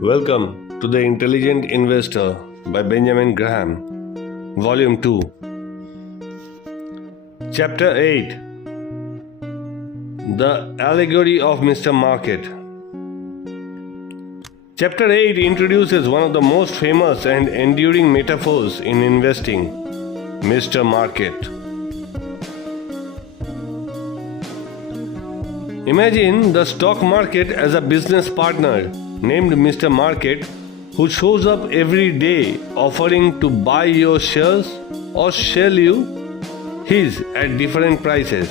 Welcome to The Intelligent Investor by Benjamin Graham, Volume 2. Chapter 8. The Allegory of Mr. Market. Chapter 8 introduces one of the most famous and enduring metaphors in investing, Mr. Market. Imagine the stock market as a business partner named Mr. Market who shows up every day offering to buy your shares or sell you his at different prices.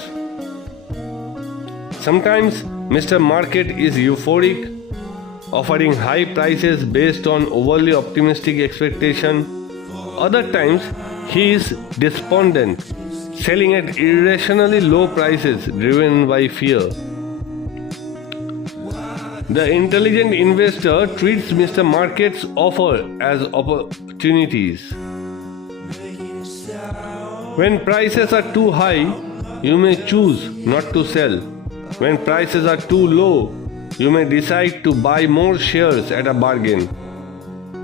Sometimes Mr. Market is euphoric, offering high prices based on overly optimistic expectation. Other times he is despondent, selling at irrationally low prices driven by fear. The intelligent investor treats Mr. Market's offer as opportunities. When prices are too high, you may choose not to sell. When prices are too low, you may decide to buy more shares at a bargain.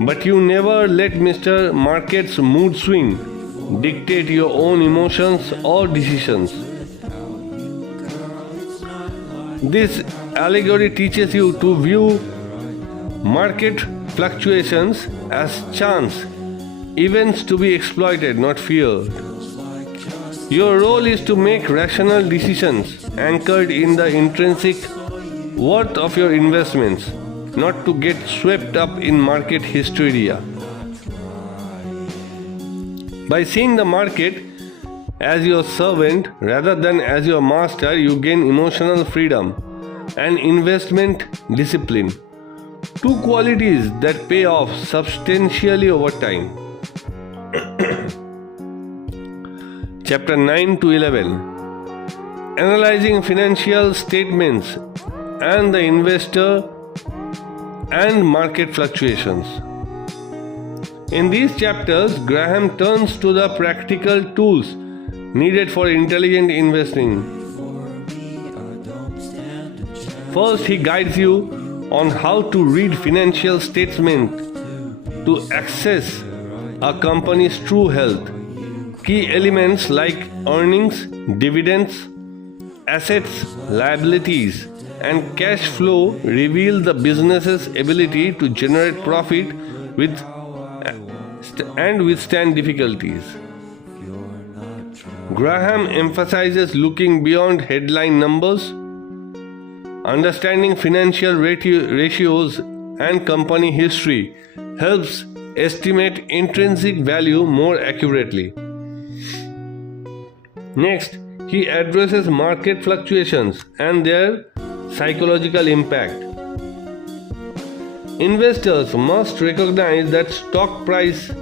But you never let Mr. Market's mood swing dictate your own emotions or decisions. This allegory teaches you to view market fluctuations as chance, events to be exploited, not feared. Your role is to make rational decisions anchored in the intrinsic worth of your investments, not to get swept up in market hysteria. By seeing the market as your servant rather than as your master, you gain emotional freedom and investment discipline, two qualities that pay off substantially over time. Chapter 9 to 11. Analyzing financial statements and the investor and market fluctuations. In these chapters, Graham turns to the practical tools needed for intelligent investing. First, he guides you on how to read financial statements to assess a company's true health. Key elements like earnings, dividends, assets, liabilities, and cash flow reveal the business's ability to generate profit and withstand difficulties. Graham emphasizes looking beyond headline numbers. Understanding financial ratios and company history helps estimate intrinsic value more accurately. Next, he addresses market fluctuations and their psychological impact. Investors must recognize that stock price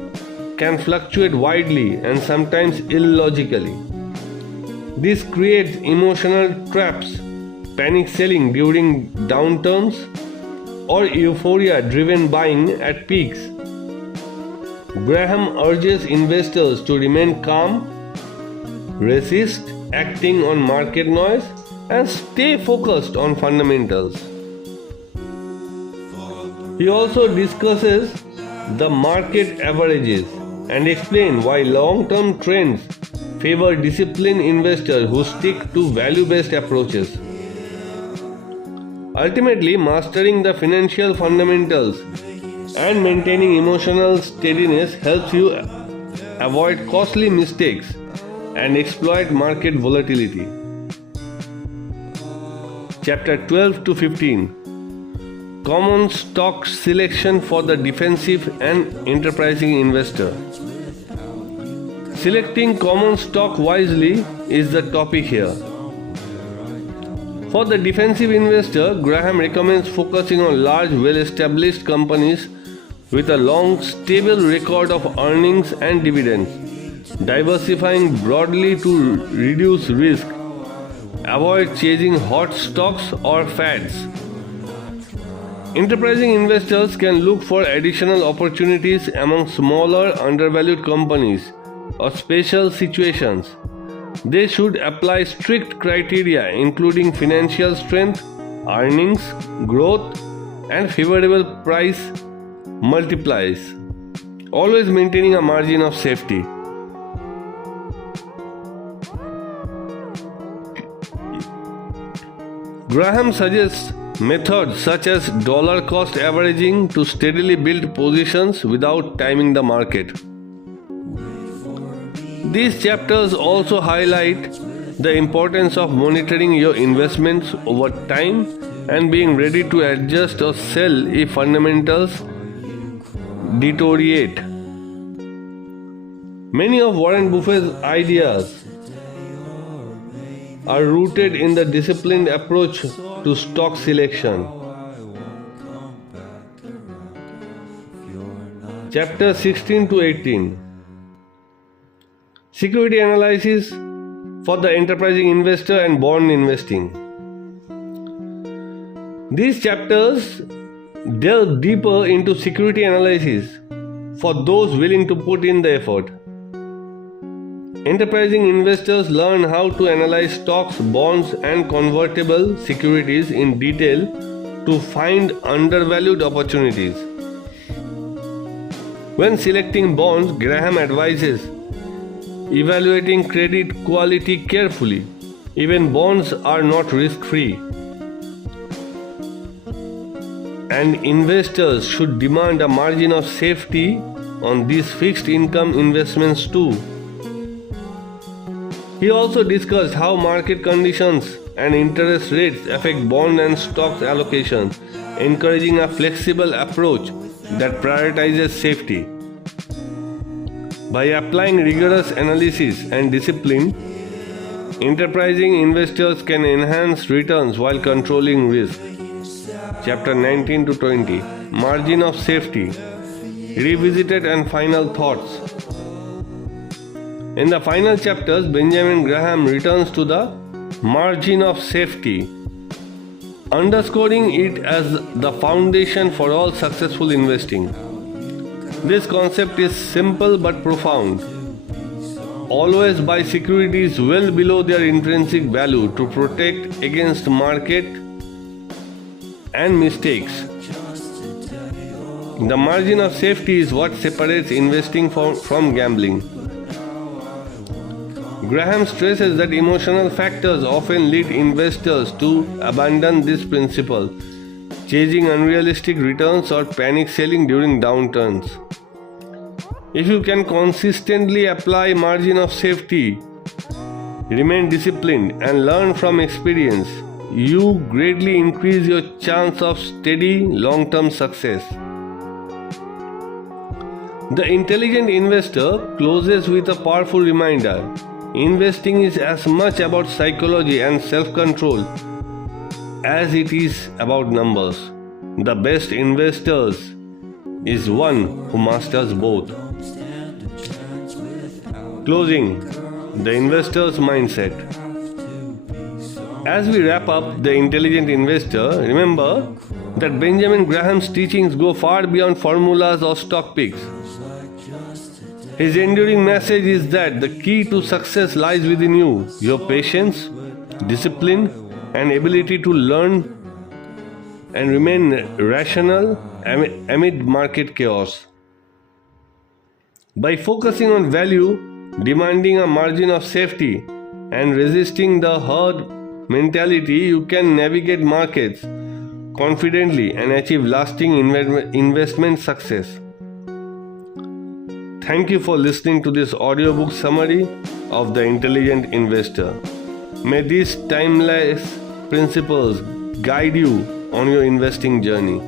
can fluctuate widely and sometimes illogically. This creates emotional traps, panic selling during downturns, or euphoria-driven buying at peaks. Graham urges investors to remain calm, resist acting on market noise, and stay focused on fundamentals. He also discusses the market averages and explains why long-term trends favor disciplined investors who stick to value-based approaches. Ultimately, mastering the financial fundamentals and maintaining emotional steadiness helps you avoid costly mistakes and exploit market volatility. Chapter 12 to 15. Common stock selection for the defensive and enterprising investor. Selecting common stock wisely is the topic here. For the defensive investor, Graham recommends focusing on large, well-established companies with a long, stable record of earnings and dividends, diversifying broadly to reduce risk, avoid chasing hot stocks or fads. Enterprising investors can look for additional opportunities among smaller, undervalued companies or special situations. They should apply strict criteria including financial strength, earnings, growth, and favorable price multiplies, always maintaining a margin of safety. Graham suggests methods such as dollar cost averaging to steadily build positions without timing the market. These chapters also highlight the importance of monitoring your investments over time and being ready to adjust or sell if fundamentals deteriorate. Many of Warren Buffett's ideas are rooted in the disciplined approach to stock selection. Chapter 16 to 18. Security analysis for the enterprising investor and bond investing. These chapters delve deeper into security analysis for those willing to put in the effort. Enterprising investors learn how to analyze stocks, bonds, and convertible securities in detail to find undervalued opportunities. When selecting bonds, Graham advises evaluating credit quality carefully. Even bonds are not risk-free, and investors should demand a margin of safety on these fixed income investments too. He also discussed how market conditions and interest rates affect bond and stocks allocations, encouraging a flexible approach that prioritizes safety. By applying rigorous analysis and discipline, enterprising investors can enhance returns while controlling risk. Chapter 19 to 20. Margin of Safety. Revisited and Final Thoughts. In the final chapters, Benjamin Graham returns to the margin of safety, underscoring it as the foundation for all successful investing. This concept is simple but profound. Always buy securities well below their intrinsic value to protect against market and mistakes. The margin of safety is what separates investing from gambling. Graham stresses that emotional factors often lead investors to abandon this principle, chasing unrealistic returns or panic selling during downturns. If you can consistently apply margin of safety, remain disciplined, and learn from experience, you greatly increase your chance of steady long-term success. The intelligent investor closes with a powerful reminder. Investing is as much about psychology and self-control as it is about numbers. The best investors is one who masters both. Closing. The investor's mindset. As we wrap up The Intelligent Investor, remember that Benjamin Graham's teachings go far beyond formulas or stock picks. His enduring message is that the key to success lies within you, your patience, discipline, and ability to learn and remain rational amid market chaos. By focusing on value, demanding a margin of safety, and resisting the herd mentality, you can navigate markets confidently and achieve lasting investment success. Thank you for listening to this audiobook summary of The Intelligent Investor. May these timeless principles guide you on your investing journey.